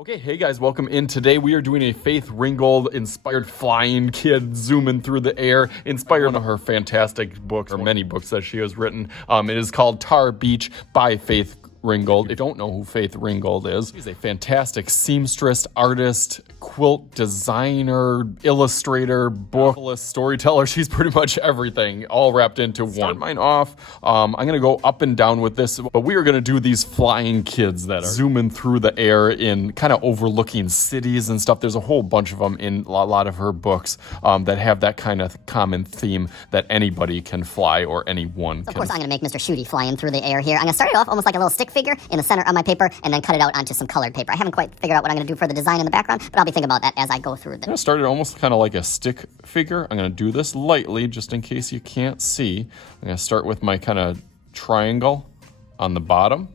Okay, hey guys, welcome in. Today we are doing a Faith Ringgold inspired flying kid zooming through the air, inspired by her fantastic books, or many books that she has written. It is called Tar Beach by Faith Ringgold. If you don't know who Faith Ringgold is, she's a fantastic seamstress, artist, quilt designer, illustrator, book novelist, storyteller. She's pretty much everything, all wrapped into one. Start mine off. I'm gonna go up and down with this, but we are gonna do these flying kids that are zooming through the air in kind of overlooking cities and stuff. There's a whole bunch of them in a lot of her books that have that kind of common theme that anybody can fly or anyone can. Of course, I'm gonna make Mr. Shooty flying through the air here. I'm gonna start it off almost like a little stick figure in the center of my paper and then cut it out onto some colored paper. I haven't quite figured out what I'm gonna do for the design in the background, but I'll be thinking about that as I go through I'm gonna start it almost kind of like a stick figure. I'm gonna do this lightly just in case you can't see. I'm gonna start with my kind of triangle on the bottom,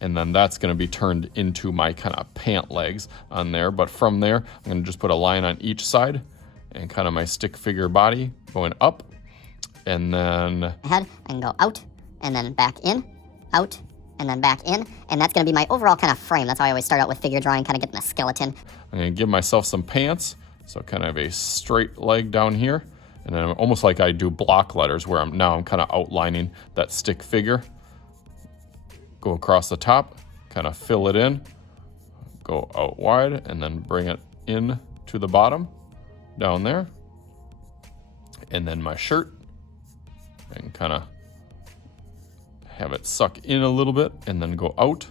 and then that's gonna be turned into my kind of pant legs on there. But from there, I'm gonna just put a line on each side and kind of my stick figure body going up, and then ahead and go out and then back in, out, and then back in, and that's going to be my overall kind of frame. That's how I always start out with figure drawing, kind of getting the skeleton. I'm going to give myself some pants, so kind of a straight leg down here, and then almost like I do block letters where I'm kind of outlining that stick figure. Go across the top, kind of fill it in, go out wide, and then bring it in to the bottom, down there, and then my shirt, and kind of have it suck in a little bit and then go out,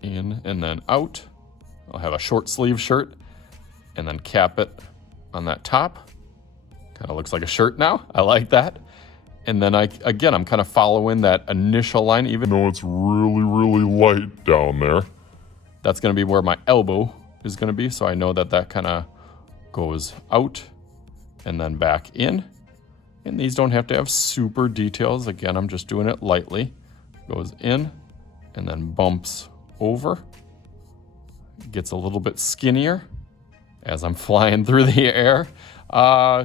in and then out. I'll have a short sleeve shirt and then cap it on that top. Kind of looks like a shirt now. I like that. And then I'm kind of following that initial line, even though it's really, really light down there. That's going to be where my elbow is going to be. So I know that that kind of goes out and then back in. And these don't have to have super details. Again, I'm just doing it lightly. Goes in and then bumps over. Gets a little bit skinnier as I'm flying through the air.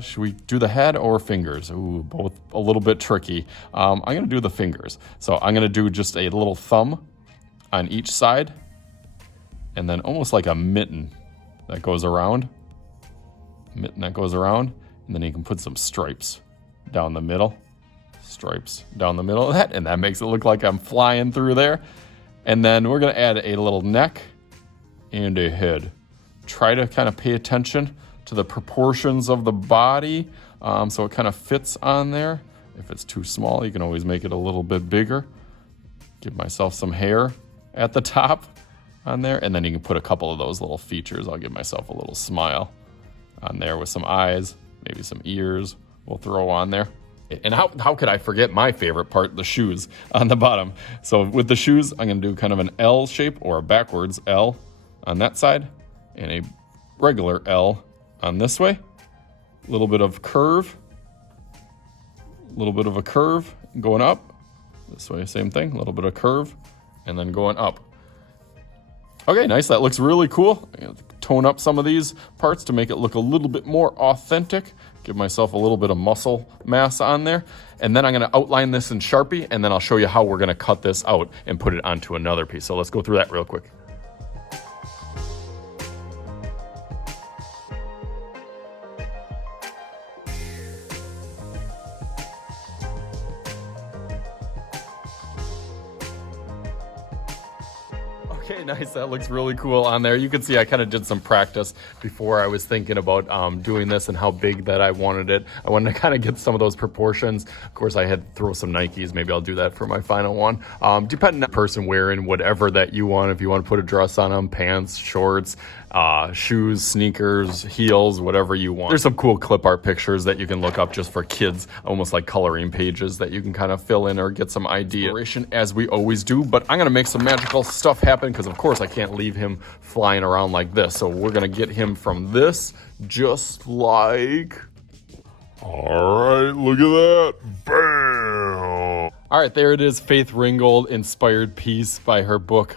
Should we do the head or fingers? Ooh, both a little bit tricky. I'm gonna do the fingers. So I'm gonna do just a little thumb on each side and then almost like a mitten that goes around. Mitten that goes around, and then you can put some stripes down the middle, stripes down the middle of that, and that makes it look like I'm flying through there. And then we're gonna add a little neck and a head. Try to kind of pay attention to the proportions of the body, so it kind of fits on there. If it's too small, you can always make it a little bit bigger. Give myself some hair at the top on there, and then you can put a couple of those little features. I'll give myself a little smile on there with some eyes, maybe some ears. We'll throw on there. And how could I forget my favorite part, the shoes on the bottom. So with the shoes, I'm gonna do kind of an L shape or a backwards L on that side and a regular L on this way. A little bit of curve, a little bit of a curve going up. This way, same thing, a little bit of curve and then going up. Okay, nice, that looks really cool. I'm gonna tone up some of these parts to make it look a little bit more authentic. Give myself a little bit of muscle mass on there. And then I'm gonna outline this in Sharpie, and then I'll show you how we're gonna cut this out and put it onto another piece. So let's go through that real quick. Okay, nice. That looks really cool on there. You can see I kind of did some practice before I was thinking about doing this and how big that I wanted it. I wanted to kind of get some of those proportions. Of course, I had to throw some Nikes. Maybe I'll do that for my final one. Depending on the person wearing whatever that you want. If you want to put a dress on them, pants, shorts, shoes, sneakers, heels, whatever you want. There's some cool clip art pictures that you can look up just for kids, almost like coloring pages that you can kind of fill in or get some idea as we always do. But I'm gonna make some magical stuff happen because of course I can't leave him flying around like this. So we're gonna get him from this just like, all right, look at that, bam. All right, there it is, Faith Ringgold inspired piece by her book,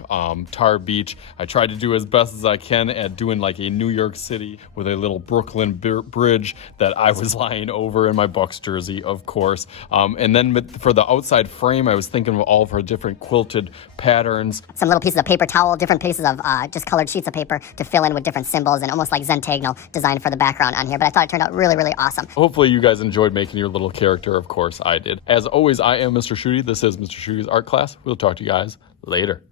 Tar Beach. I tried to do as best as I can at doing like a New York City with a little Brooklyn bridge that I was lying over in my Bucks jersey, of course. And then for the outside frame, I was thinking of all of her different quilted patterns. Some little pieces of paper towel, different pieces of just colored sheets of paper to fill in with different symbols and almost like Zentangle design for the background on here. But I thought it turned out really, really awesome. Hopefully you guys enjoyed making your little character. Of course I did. As always, I am Mr. Shooty. This is Mr. Shooty's art class. We'll talk to you guys later.